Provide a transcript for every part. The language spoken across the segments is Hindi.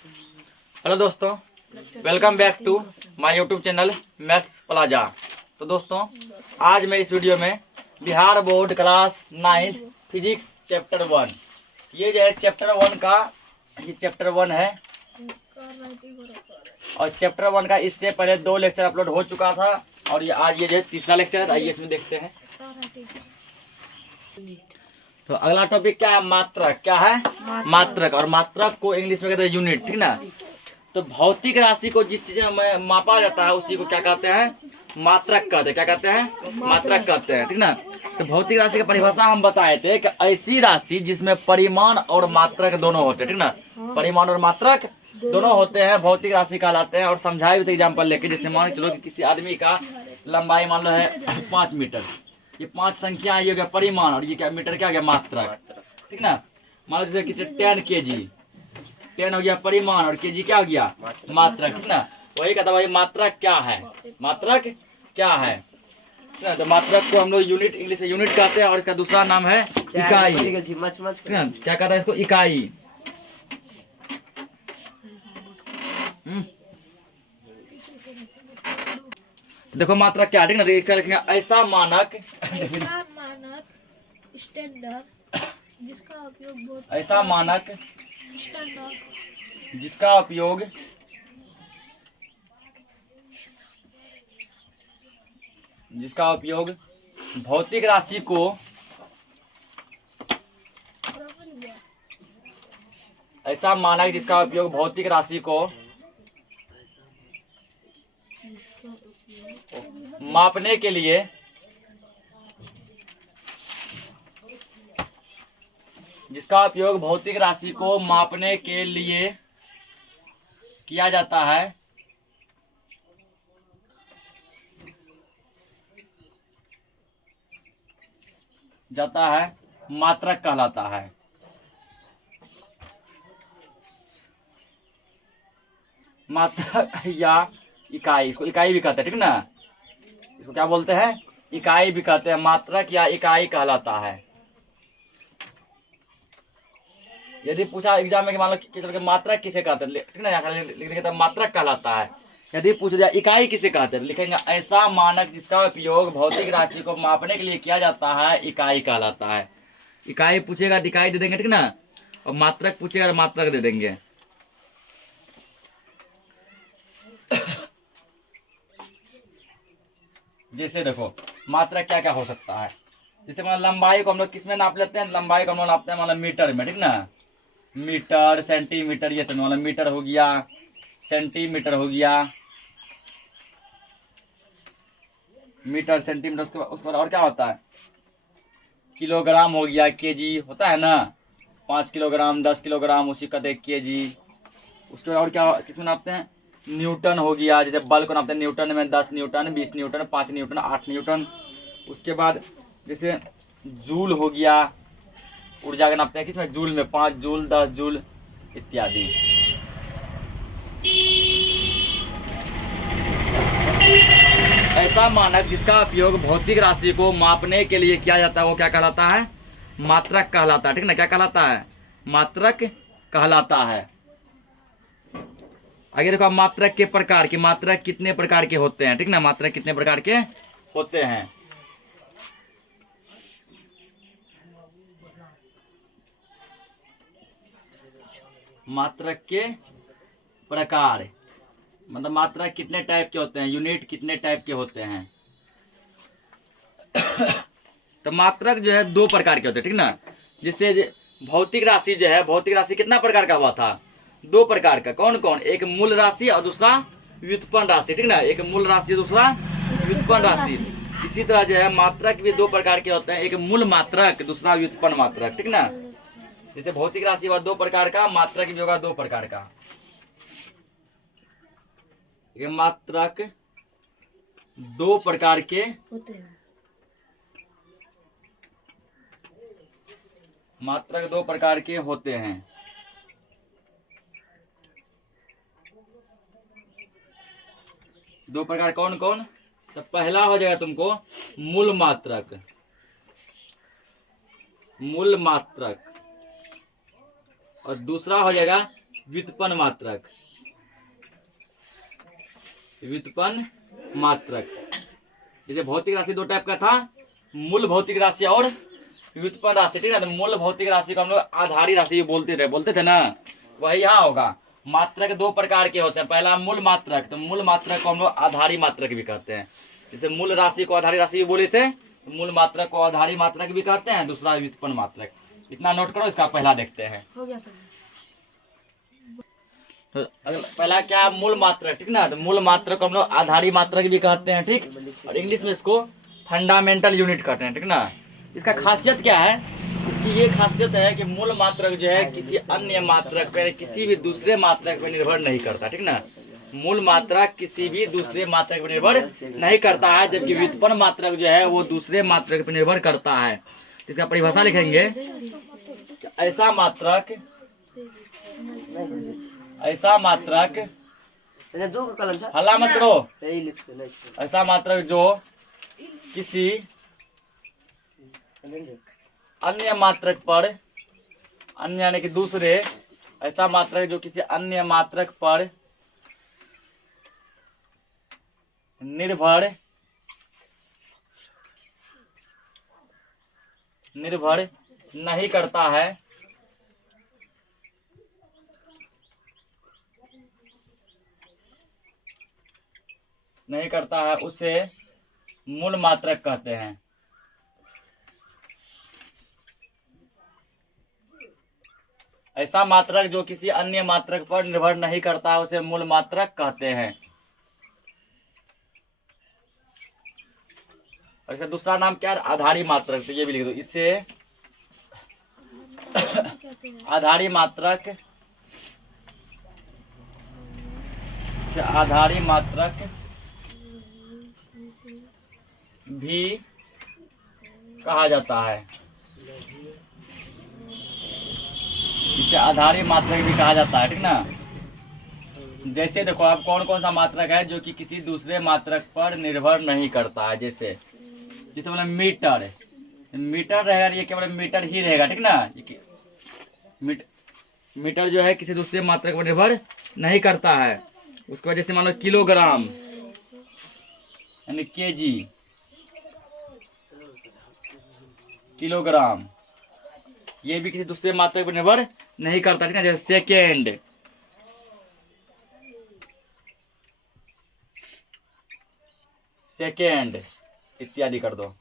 हेलो दोस्तों, welcome back to my YouTube channel maths plaza. तो दोस्तों, आज मैं इस वीडियो में Bihar board class 9 physics chapter 1, ये जो है चैप्टर 1 का, ये चैप्टर 1 है। और चैप्टर 1 का इससे पहले 2 लेक्चर अपलोड हो चुका था और ये आज ये जो है तीसरा लेक्चर है। आइए इसमें देखते हैं। तो अगला टॉपिक क्या है? मात्रक। क्या है? मात्रक। और मात्रक को इंग्लिश में कहते हैं यूनिट, ठीक ना। तो भौतिक राशि को जिस चीज में मापा जाता है उसी को क्या कहते हैं? मात्रक कहते हैं। क्या कहते हैं? मात्रक कहते हैं, ठीक ना। तो भौतिक राशि की परिभाषा हम बताए थे कि ऐसी राशि जिसमें परिमाण और मात्रक दोनों होते हैं, ठीक ना। परिमाण और मात्रक दोनों होते हैं, भौतिक राशि कहलाते हैं। और समझाए भी थे एग्जाम्पल लेके, जैसे मान चलो कि किसी आदमी का लंबाई मान लो है 5 मीटर। ये 5 संख्या ये हो गया परिमाण और ये क्या मीटर क्या हो गया? मात्रक, ठीक ना। मान लो जैसे कितने 10 kg, 10 हो गया परिमाण और केजी क्या हो गया? मात्रक, ठीक ना। वही कहता भाई मात्रक क्या है? मात्रक क्या है? तो मात्रक को हम लोग यूनिट, इंग्लिश में यूनिट कहते हैं और इसका दूसरा नाम है इकाई। क्या कहता है इसको? इकाई। देखो मात्रक क्या है, ठीक ना। तो इसका लिखेंगे ऐसा मानक स्टैंडर्ड जिसका उपयोग ऐसा मानक जिसका उपयोग भौतिक राशि को ऐसा मानक जिसका उपयोग भौतिक राशि को मापने के लिए किया जाता है मात्रक कहलाता है। मात्रक या इकाई, इसको इकाई भी कहते हैं, ठीक ना। इसको क्या बोलते हैं? इकाई भी कहते हैं। मात्रक या इकाई कहलाता है। यदि पूछा एग्जाम में कि मान लो कि चल के मात्रक किसे कहते हैं, ठीक ना, लिखने का मात्रक कहलाता है। यदि पूछा जाए इकाई किसे कहते हैं, लिखेंगे ऐसा मानक जिसका उपयोग भौतिक राशि को मापने के लिए किया जाता है, इकाई कहलाता है। इकाई पूछेगा तो इकाई दे देंगे, ठीक ना। और मात्रक पूछेगा तो मात्रक दे देंगे। जैसे देखो मात्रक क्या क्या हो सकता है। जैसे मान लंबाई को हम लोग किसमें नाप लेते हैं? लंबाई को हम लोग नापते हैं मतलब मीटर में, ठीक ना। मीटर, सेंटीमीटर, ये सब मतलब मीटर हो गया, सेंटीमीटर हो गया, मीटर, सेंटीमीटर। उसके बाद और क्या होता है? किलोग्राम हो गया, केजी होता है ना। 5 किलोग्राम, 10 किलोग्राम, उसी का देख केजी। उसके बाद और क्या किसमें नापते हैं? न्यूटन हो गया। जैसे बल को नापते हैं न्यूटन में, 10 न्यूटन, 20 न्यूटन, 5 न्यूटन, 8 न्यूटन। उसके बाद जैसे जूल हो गया, ऊर्जा का नापते हैं किसमें? जूल में, 5 जूल, 10 जूल इत्यादि। ऐसा मानक जिसका उपयोग भौतिक राशि को मापने के लिए किया जाता है वो क्या कहलाता है? मात्रक कहलाता है, ठीक ना। क्या कहलाता है? मात्रक कहलाता है। आगे देखो मात्रक के प्रकार की, मात्रक कितने प्रकार के होते हैं, ठीक ना। मात्रक कितने प्रकार के होते हैं? मात्रक के प्रकार मतलब मात्रक कितने टाइप के होते हैं, यूनिट कितने टाइप के होते हैं। तो मात्रक जो है 2 प्रकार के होते हैं, ठीक ना। जिससे भौतिक राशि जो है, भौतिक राशि कितना प्रकार का हुआ था? 2 प्रकार का। कौन कौन? एक मूल राशि और दूसरा व्युत्पन्न राशि, ठीक ना। एक मूल राशि, दूसरा व्युत्पन्न राशि। इसी तरह जो है मात्रक भी 2 प्रकार के होते हैं, एक मूल मात्रक, दूसरा व्युत्पन्न मात्रक, ठीक ना। जैसे भौतिक राशि हुआ 2 प्रकार का, मात्रक भी होगा 2 प्रकार का। ये मात्रक 2 प्रकार के होते हैं। मात्रक 2 प्रकार के होते हैं। दो प्रकार कौन कौन? तो पहला हो जाएगा तुमको मूल मात्रक, मूल मात्रक। और दूसरा हो जाएगा व्युत्पन्न मात्रक। व्युत्पन्न मात्रक, जैसे भौतिक राशि दो टाइप का था, मूल भौतिक राशि और व्युत्पन्न राशि, ठीक है ना। मूल भौतिक राशि को हम लोग आधारी राशि बोलते थे ना, वही यहाँ होगा। मात्रक दो प्रकार के होते हैं, पहला मूल मात्रक, तो मूल मात्रक को हम लोग आधारी मात्रक भी कहते हैं। जैसे मूल राशि को आधारी राशि बोले थे, तो मूल मात्रक को आधारी मात्रक भी कहते हैं, दूसरा व्युत्पन्न मात्रक। इतना नोट करो, इसका पहला देखते हैं। हो गया सर। तो पहला क्या, मूल मात्रक, ठीक ना। तो मूल मात्रक को हम लोग आधारी मात्रक भी कहते हैं, ठीक। और इंग्लिश में इसको फंडामेंटल यूनिट कहते हैं, ठीक ना। इसका खासियत क्या है, इसकी ये खासियत है कि मूल मात्रक जो है किसी अन्य मात्रक पर, किसी भी दूसरे मात्रक पर निर्भर नहीं करता, ठीक ना। मूल मात्रक किसी भी दूसरे मात्रक पर निर्भर नहीं करता है, जबकि व्युत्पन्न मात्रक जो है वो दूसरे मात्रक पर निर्भर करता है। इसका परिभाषा लिखेंगे, ऐसा मात्रक हल्ला मत करो, ऐसा मात्रक जो किसी अन्य मात्रक पर, अन्य यानी कि दूसरे, ऐसा मात्रक जो किसी अन्य मात्रक पर निर्भर नहीं करता है, उसे मूल मात्रक कहते हैं। ऐसा मात्रक जो किसी अन्य मात्रक पर निर्भर नहीं करता है, उसे मूल मात्रक कहते हैं। और इसका दूसरा नाम क्या है, आधारी मात्रक। तो ये भी लिख दो, इससे आधारी मात्रक भी कहा जाता है, इसे आधारी मात्रक भी कहा जाता है, ठीक ना। जैसे देखो, अब कौन कौन सा मात्रक है जो कि किसी दूसरे मात्रक पर निर्भर नहीं करता है। जैसे मतलब मीटर रहेगा, ये केवल मीटर ही रहेगा, ठीक ना। मीटर जो है किसी दूसरे मात्रक पर निर्भर नहीं करता है। उसके बाद जैसे मान लो किलोग्राम यानी केजी, किलोग्राम, ये भी किसी दूसरे मात्रक पर निर्भर नहीं करता, ठीक ना। जैसे सेकेंड इत्यादि कर दो।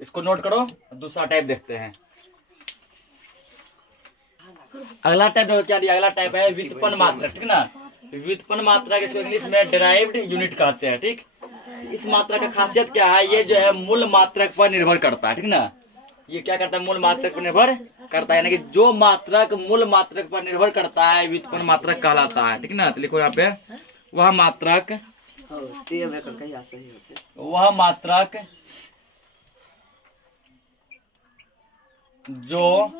इसको नोट करो। दूसरा टाइप देखते हैं। अगला टाइप क्या दिया, अगला टाइप है व्युत्पन्न मात्रक, ठीक ना। व्युत्पन्न मात्रक, इसको इंग्लिश में डेराइव्ड यूनिट कहते हैं, ठीक। इस मात्रा का खासियत क्या है, ये जो है मूल मात्रक पर निर्भर करता है, ठीक ना। ये क्या करता है, मूल मात्रक पर निर्भर करता है, यानी कि जो मात्रक मूल मात्रक पर निर्भर करता है व्युत्पन्न मात्रक कहलाता है, ठीक ना। तो लिखो यहाँ पे, वह मात्रक जो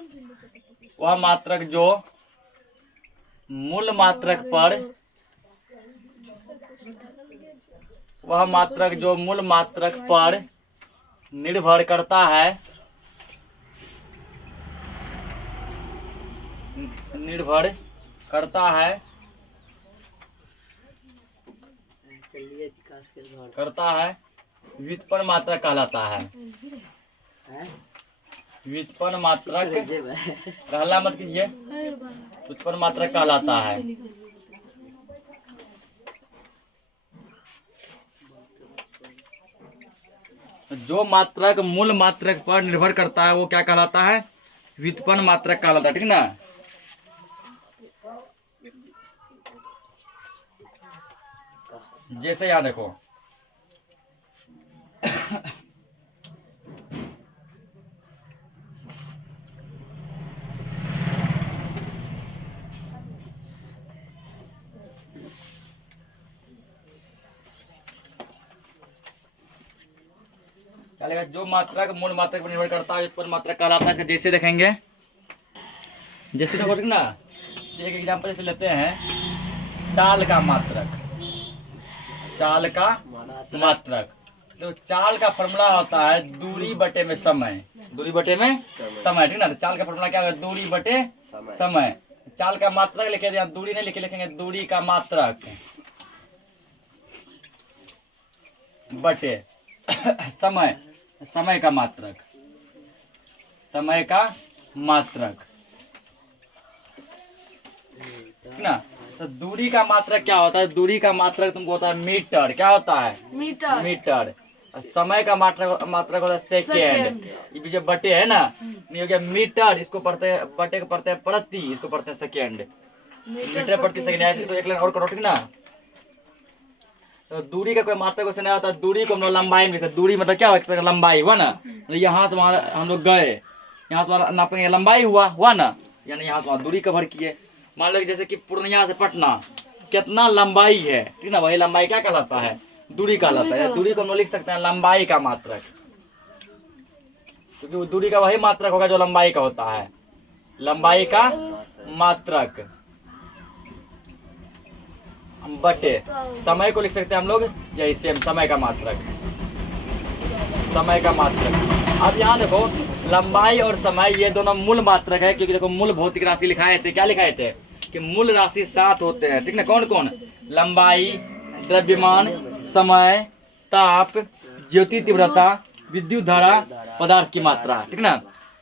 मूल मात्रक पर निर्भर करता है, व्युत्पन्न मात्रक कहलाता है। व्युत्पन्न मात्रक, हल्ला मत कीजिए, व्युत्पन्न मात्रक कहलाता है। जो मात्रक मूल मात्रक पर निर्भर करता है वो क्या कहलाता है, व्युत्पन्न मात्रक कहलाता है, ठीक ना। जैसे यहाँ देखो, क्या जो मात्रक मूल मात्रक पर निर्भर करता है व्युत्पन्न मात्रक कहलाता है। इसका जैसे देखेंगे, जैसे देखो, ठीक ना। एक एग्जांपल जैसे लेते हैं, चाल का मात्रक, तो चाल का फॉर्मूला होता है दूरी बटे में समय, दूरी बटे में समय, ठीक ना। तो चाल का फॉर्मूला क्या होगा, दूरी बटे समय। चाल का मात्रक लिखे थे, दूरी नहीं लिखे, लिखेंगे दूरी का मात्रक बटे समय, समय का मात्रक, समय का मात्रक, ठीक ना। तो दूरी का मात्रक क्या होता है, दूरी का मात्रक तुमको होता है मीटर, क्या होता है मीटर। मीटर। और समय का मात्रक मात्रक होता है सेकेंड। ये पीछे बटे है ना, नहीं हो गया मीटर, इसको पढ़ते हैं बटे को पढ़ते हैं प्रति, इसको पढ़ते हैं सेकेंड, मीटर प्रति सेकेंड। तो एक लाइन और करो, ठीक ना। तो दूरी का कोई मात्रक क्वेश्चन नहीं होता, दूरी को हम लोग लंबाई में, दूरी मतलब क्या होता है, लंबाई हुआ ना। तो यहाँ से वहाँ हम लोग गए, यहाँ से वहाँ नापेंगे, लंबाई हुआ ना, यानी यहाँ से वहाँ दूरी कवर किए। मान लो जैसे कि पूर्णिया से पटना कितना लंबाई है, ठीक ना, वही लंबाई क्या कहलाता है, दूरी कहलाता है। दूरी को हम लोग लिख सकते हैं लंबाई का मात्रक, क्योंकि वो दूरी का वही मात्रक होगा जो लंबाई का होता है, लंबाई का मात्रक बटे समय को लिख सकते हैं हम लोग यही सेम, समय का मात्रक, समय का मात्रक। अब यहाँ देखो लंबाई और समय ये दोनों मूल मात्रक है, क्योंकि देखो मूल भौतिक राशि लिखाए थे, क्या लिखाए थे कि मूल राशि 7 होते हैं, ठीक ना। कौन कौन, लंबाई, द्रव्यमान, समय, ताप, ज्योति तीव्रता, विद्युत धारा, पदार्थ की मात्रा, ठीक ना।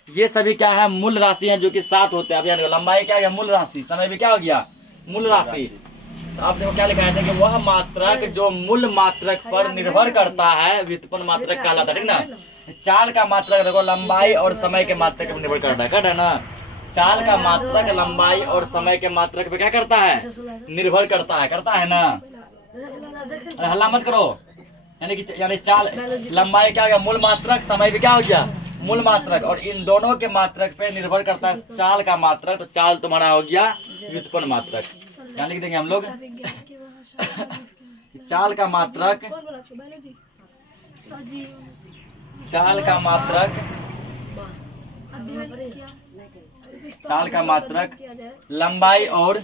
ये सभी क्या है, मूल राशि हैं जो कि 7 होते हैं। अब यहाँ लंबाई क्या हो गया, मूल राशि, समय भी क्या हो गया, मूल राशि। तो आप देखो क्या लिखा है कि वह मात्रक जो मूल मात्रक पर निर्भर करता है व्युत्पन्न मात्रक कहलाता है, ठीक ना। चाल का मात्रक देखो लंबाई और समय के मात्रक पर निर्भर करता है ना। चाल का मात्रक लंबाई और समय के मात्रक पे क्या करता है, निर्भर करता है ना। अरे हल्ला मत करो, यानी चाल लंबाई क्या हो गया, मूल मात्रक, समय भी क्या हो गया, मूल मात्रक, और इन दोनों के मात्रक पे निर्भर करता है चाल का मात्रक। तो चाल तुम्हारा हो गया व्युत्पन्न मात्रक। यहाँ लिख देंगे हम लोग चाल का मात्रक, चाल का मात्रक, चाल का मात्रक लंबाई और,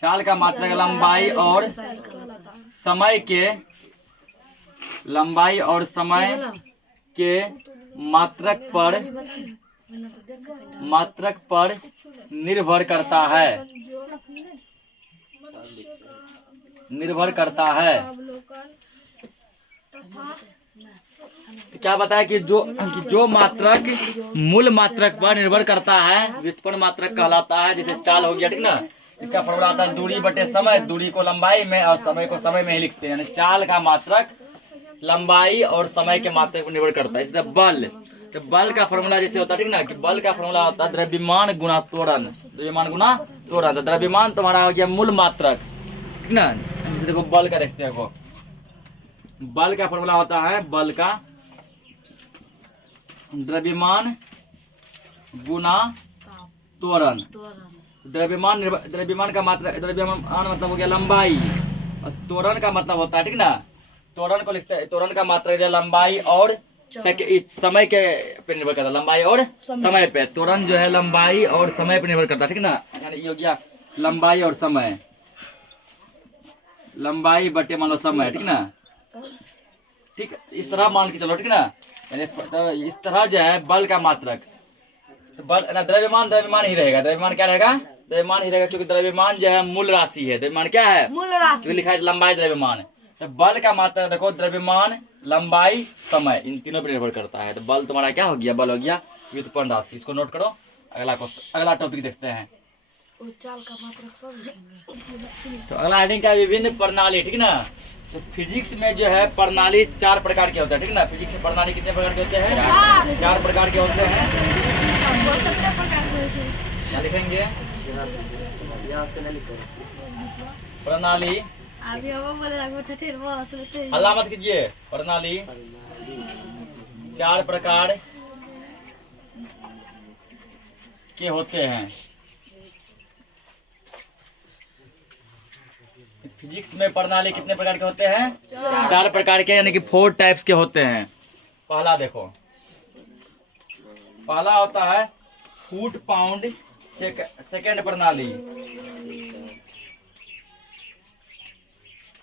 चाल का मात्रक लंबाई और समय के, लंबाई और समय के मात्रक पर निर्भर करता है, निर्भर करता है। तो क्या बताया कि जो मात्रक मूल मात्रक पर निर्भर करता है व्युत्पन्न मात्रक कहलाता है। जैसे चाल हो गया, ठीक ना, इसका फॉर्मूला आता है दूरी बटे समय, दूरी को लंबाई में और समय को समय में ही लिखते हैं, यानी चाल का मात्रक लंबाई और समय के मात्रक पर निर्भर करता है। इसलिए बल, तो बल का फॉर्मूला जैसे होता है, ठीक ना, कि बल का फॉर्मूला होता है द्रव्यमान गुना त्वरण, द्रव्यमान गुना त्वरण। तो द्रव्यमान तुम्हारा हो गया मूल मात्रक, ठीक ना। जैसे देखो बल का देखते हैं, बल का फॉर्मूला होता है बल का द्रव्यमान गुना त्वरण। द्रव्यमान का मात्रा, द्रव्यमान मतलब हो गया लंबाई, और त्वरण का मतलब होता है, ठीक ना, त्वरण को लिखते हैं, त्वरण का मात्रा लंबाई और समय के पे निर्भर करता है, लंबाई और समय पे। त्वरण जो है लंबाई और समय पे निर्भर करता है, ठीक ना। यानी ये हो गया लंबाई और समय, लंबाई बटे मान लो समय, ठीक ना, ठीक, इस तरह मान के चलो, ठीक ना। यानी तो इस तरह जो है बल का मात्रक, तो बल ना द्रव्यमान, द्रव्यमान ही रहेगा, द्रव्यमान क्या रहेगा, द्रव्यमान ही रहेगा, क्योंकि द्रव्यमान जो है मूल राशि है। द्रव्यमान क्या है, मूल राशि, लिखा है लंबाई द्रव्यमान। तो बल का मात्रक देखो द्रव्यमान, लंबाई, समय, इन तीनों पर निर्भर करता है। तो बल तुम्हारा क्या हो गया, बल हो गया व्युत्पन्न राशि। इसको नोट करो। अगला टॉपिक देखते हैं। चाल का मात्रक सब लिखेंगे। तो अगला हेडिंग का विभिन्न प्रणाली, ठीक ना। तो फिजिक्स में जो है प्रणाली 4 प्रकार के होते हैं, ठीक ना। फिजिक्स में प्रणाली कितने प्रकार के होते हैं, 4 प्रकार के होते हैं। क्या लिखेंगे, प्रणाली, हल्ला मत कीजिए। प्रणाली 4 प्रकार के होते हैं। फिजिक्स में प्रणाली कितने प्रकार के होते हैं, 4 प्रकार के, यानी कि 4 टाइप्स के होते हैं। पहला देखो, पहला होता है फुट पाउंड सेकंड प्रणाली।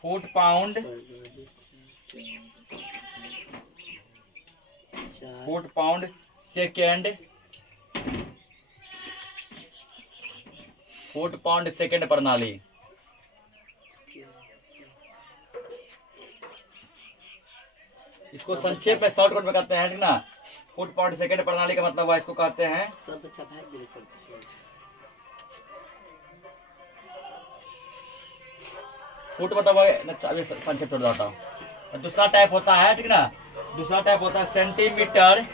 Foot pound foot pound second foot pound second प्रणाली। इसको संक्षेप में शॉर्टकट में कहते हैं, ठीक ना। फुट पाउंड सेकेंड प्रणाली का मतलब है, इसको कहते हैं फुट मतलब अभी संक्षेप छोड़ देता हूँ। दूसरा टाइप होता है, ठीक ना, दूसरा टाइप होता है सेंटीमीटर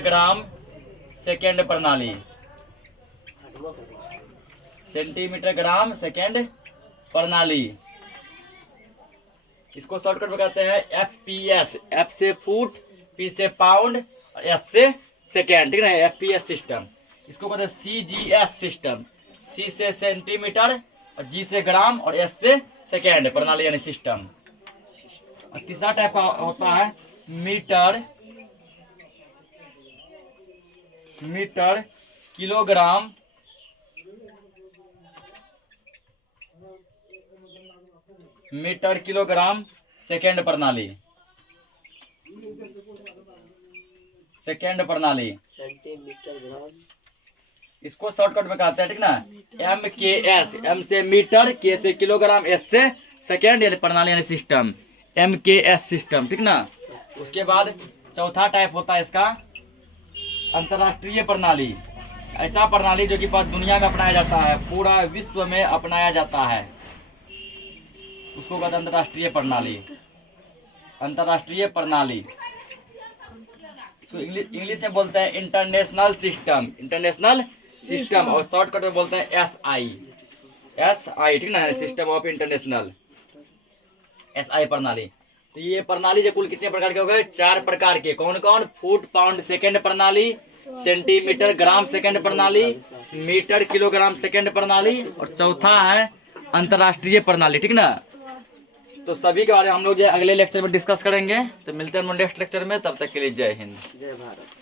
ग्राम सेकेंड प्रणाली। सेंटीमीटर ग्राम सेकेंड प्रणाली, इसको शॉर्टकट में कहते हैं FPS। F से फुट, P से पाउंड और S से सेकेंड, ठीक है, FPS सिस्टम। इसको कहते हैं CGS सिस्टम। C से सेंटीमीटर और G से ग्राम और S से सेकेंड प्रणाली यानी सिस्टम। और तीसरा टाइप का होता है मीटर किलोग्राम सेकेंड प्रणाली। सेंटीमीटर ग्राम, इसको शॉर्टकट में कहते हैं, ठीक ना, MKS। M से मीटर, K से किलोग्राम, S से सेकेंड यानी प्रणाली यानी सिस्टम, MKS सिस्टम, ठीक ना। उसके बाद चौथा टाइप होता है इसका अंतर्राष्ट्रीय प्रणाली। ऐसा प्रणाली जो कि पूरी दुनिया में अपनाया जाता है, पूरा विश्व में अपनाया जाता है, उसको कहते हैं अंतर्राष्ट्रीय प्रणाली। अंतर्राष्ट्रीय प्रणाली इसको इंग्लिश में बोलते हैं इंटरनेशनल सिस्टम और शॉर्टकट में बोलते हैं SI, ठीक ना, सिस्टम ऑफ इंटरनेशनल, SI प्रणाली। तो ये प्रणाली जो कुल कितने प्रकार के हो गए? 4 प्रकार के। कौन कौन? फुट पाउंड सेकेंड प्रणाली, सेंटीमीटर ग्राम सेकेंड प्रणाली, मीटर किलोग्राम सेकेंड प्रणाली और चौथा है अंतर्राष्ट्रीय प्रणाली, ठीक ना। तो सभी के बारे में हम लोग जो अगले लेक्चर में डिस्कस करेंगे। तो मिलते हैं नेक्स्ट लेक्चर में, तब तक के लिए जय हिंद, जय भारत।